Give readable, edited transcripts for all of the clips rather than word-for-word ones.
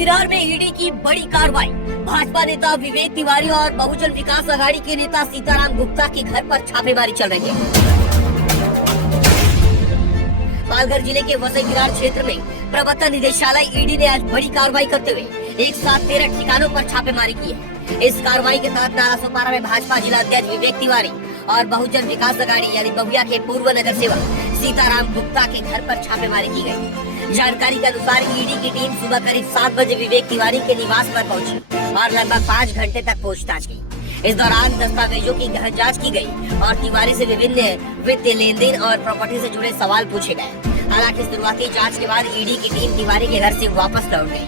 विरार में ईडी की बड़ी कार्रवाई। भाजपा नेता विवेक तिवारी और बहुजन विकास आघाड़ी के नेता सीताराम गुप्ता के घर पर छापेमारी चल रही है। पालघर जिले के वसई विरार क्षेत्र में प्रवर्तन निदेशालय ईडी ने आज बड़ी कार्रवाई करते हुए एक साथ 13 ठिकानों पर छापेमारी की है। इस कार्रवाई के तहत नालासोपारा में भाजपा जिला अध्यक्ष विवेक तिवारी और बहुजन विकास आघाड़ी यानी बहुया के पूर्व नगर सेवक सीताराम गुप्ता के घर पर छापेमारी की गई। जानकारी के अनुसार ईडी की टीम सुबह करीब 7 बजे विवेक तिवारी के निवास पर पहुंची और लगभग 5 घंटे तक पूछताछ की। इस दौरान दस्तावेजों की गहन जांच की गई और तिवारी से विभिन्न वित्तीय लेन देन और प्रॉपर्टी से जुड़े सवाल पूछे गए। हालांकि शुरुआती जांच के बाद ईडी की टीम तिवारी के घर से वापस लौट गई।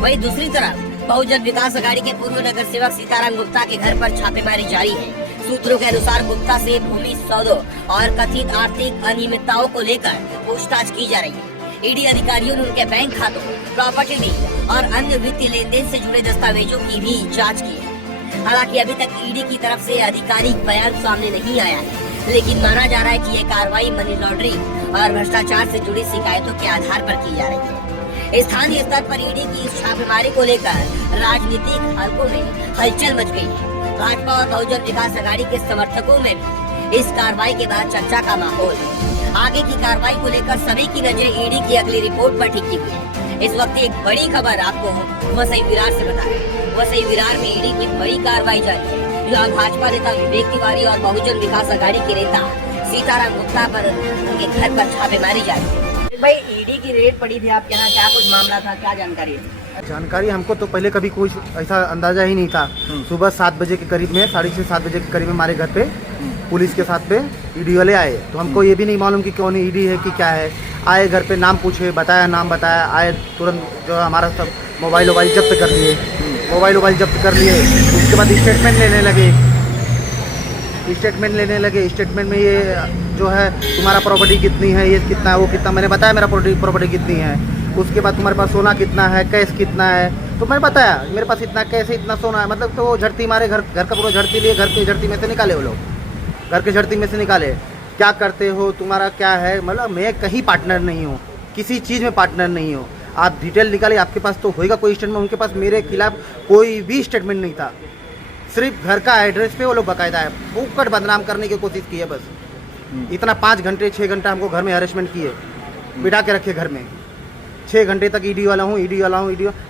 वहीं दूसरी तरफ बहुजन विकास आघाड़ी के पूर्व नगर सेवक सीताराम गुप्ता के घर पर छापेमारी जारी है। सूत्रों के अनुसार गुप्ता से भूमि सौदों और कथित आर्थिक अनियमितताओं को लेकर पूछताछ की जा रही है। ईडी अधिकारियों ने उनके बैंक खातों, प्रॉपर्टी डील और अन्य वित्तीय लेन देन से जुड़े दस्तावेजों की भी जांच की है। हालांकि अभी तक ईडी की तरफ से आधिकारिक बयान सामने नहीं आया है, लेकिन माना जा रहा है कि ये कार्रवाई मनी लॉन्ड्रिंग और भ्रष्टाचार से जुड़ी शिकायतों के आधार पर की जा रही है। स्थानीय स्तर पर ईडी की इस छापेमारी को लेकर राजनीतिक हलकों में हलचल मच गई है। भाजपा और बहुजन विकास आघाड़ी के समर्थकों में भी इस कार्रवाई के बाद चर्चा का माहौल है। आगे की कार्रवाई को लेकर सभी की नजर ईडी की अगली रिपोर्ट पर टिकी हुई है। इस वक्त एक बड़ी खबर आपको वसई विरार से बता रहे। वसई विरार में ईडी की बड़ी कार्रवाई जारी है, जहां भाजपा नेता विवेक तिवारी और बहुजन विकास आघाड़ी के नेता सीताराम गुप्ता पर उनके घर पर छापेमारी जारी है। भाई ईडी की रेड पड़ी थी आपके यहाँ, क्या कुछ मामला था, क्या जानकारी है? जानकारी हमको तो पहले कभी कुछ ऐसा अंदाजा ही नहीं था। सुबह 7 बजे के करीब में 6:30-7 बजे के करीब में हमारे घर पे पुलिस के साथ पे ईडी वाले आए। तो हमको ये भी नहीं मालूम कि कौन ईडी है कि क्या है। आए घर पे, नाम पूछे, बताया, नाम बताया, आए तुरंत जो हमारा सब मोबाइल जब्त कर लिए। उसके बाद स्टेटमेंट लेने लगे। स्टेटमेंट में ये जो है तुम्हारा प्रॉपर्टी कितनी है, ये कितना है, वो कितना, मैंने बताया मेरा प्रॉपर्टी कितनी है। उसके बाद तुम्हारे पास सोना कितना है, कैश कितना है, तो मैंने बताया मेरे पास इतना कैश है, इतना सोना है। मतलब तो झड़ती मारे घर का पूरा झड़ती लिए, घर की झड़ती में से निकाले वो लोग, घर की झड़ती में से निकाले। क्या करते हो, तुम्हारा क्या है, मतलब मैं कहीं पार्टनर नहीं हूँ, किसी चीज़ में पार्टनर नहीं हूँ। आप डिटेल निकाले, आपके पास तो होएगा कोई स्टेटमेंट। उनके पास मेरे खिलाफ कोई भी स्टेटमेंट नहीं था, सिर्फ घर का एड्रेस पे वो लोग बाकायदा है फूकट बदनाम करने की कोशिश की है बस। इतना 5 घंटे 6 घंटा हमको घर में हरेसमेंट किए, बिठा के रखे घर में। 6 घंटे तक ईडी वाला हूँ।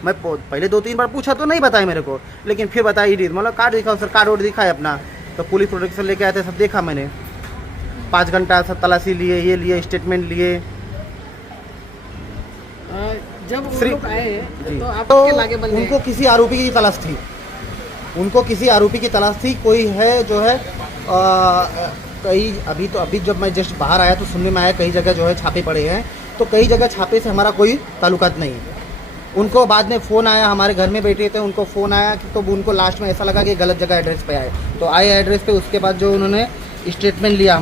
मैं पहले 2-3 बार पूछा तो नहीं बताया मेरे को, लेकिन फिर बताया ईडी, मतलब कार्ड दिखाओ सर, कार्ड वोड दिखाए अपना। तो पुलिस प्रोटेक्शन लेके आए थे, सब देखा मैंने। 5 घंटा सब तलाशी लिए, ये लिए, स्टेटमेंट लिए। जब वो लोग आए तो तो लागे बन उनको किसी आरोपी की तलाश थी, कोई है जो है कई अभी जब मैं जस्ट बाहर आया तो सुनने में आया कई जगह जो है छापे पड़े हैं। तो कई जगह छापे से हमारा कोई ताल्लुकात नहीं है। उनको बाद में फ़ोन आया, हमारे घर में बैठे थे, उनको फ़ोन आया कि तो उनको लास्ट में ऐसा लगा कि गलत जगह एड्रेस पे आए। तो आए एड्रेस पे, उसके बाद जो उन्होंने स्टेटमेंट लिया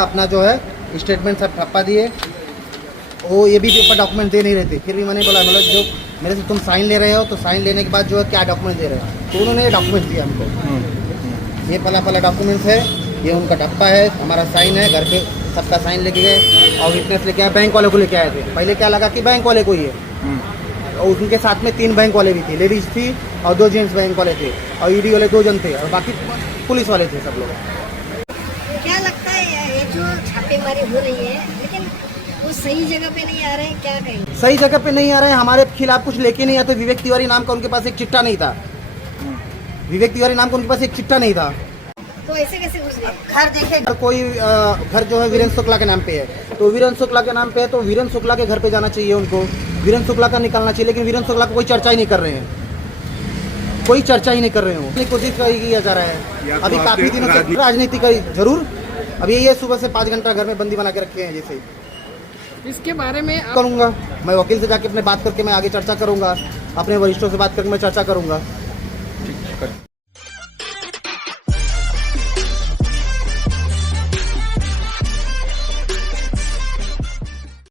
अपना जो है स्टेटमेंट सब ठप्पा दिए। वो ये भी पेपर डॉक्यूमेंट दे नहीं रहे थे। फिर भी मैंने बोला, मतलब जो मेरे से तुम साइन ले रहे हो, तो साइन लेने के बाद जो है क्या डॉक्यूमेंट दे रहे हो। तो उन्होंने ये डॉक्यूमेंट दिया हमको, ये पला पॉलिटिक्स है, ये उनका डप्पा है, हमारा साइन है, घर पे सबका साइन लेके गए और विटनेस लेके आए। बैंक वाले को लेके आए थे। पहले क्या लगा कि बैंक वाले को ही है, और उनके साथ में 3 बैंक वाले भी थे, लेडीज थी और 2 जेंट्स बैंक वाले थे, और ईडी वाले 2 जन थे और बाकी पुलिस वाले थे सब लोग। क्या लगता है ये जो छापेमारी हो रही है, लेकिन वो सही जगह पे नहीं आ रहे हैं, क्या कहेंगे? सही जगह पे नहीं आ रहे हैं, हमारे खिलाफ कुछ लेके नहीं आते। विवेक तिवारी नाम का उनके पास एक चिट्ठा नहीं था। तो ऐसे कैसे घुस गए? घर देखे कोई घर जो है वीरेंद्र शुक्ला के नाम पे है, तो वीरेंद्र शुक्ला के नाम पे है, तो वीरेंद्र शुक्ला के घर पे जाना चाहिए उनको, वीरेंद्र शुक्ला का निकालना चाहिए। लेकिन वीरेंद्र शुक्ला को कोई चर्चा ही नहीं कर रहे हैं, कोशिश किया जा रहा है। अभी काफी दिनों से राजनीति का जरूर, अभी ये सुबह से 5 घंटा घर में बंदी बना के रखे हैं। जैसे इसके बारे में करूंगा मैं, वकील से जाके अपने बात करके मैं आगे चर्चा करूंगा, अपने वरिष्ठों से बात करके मैं चर्चा करूंगा।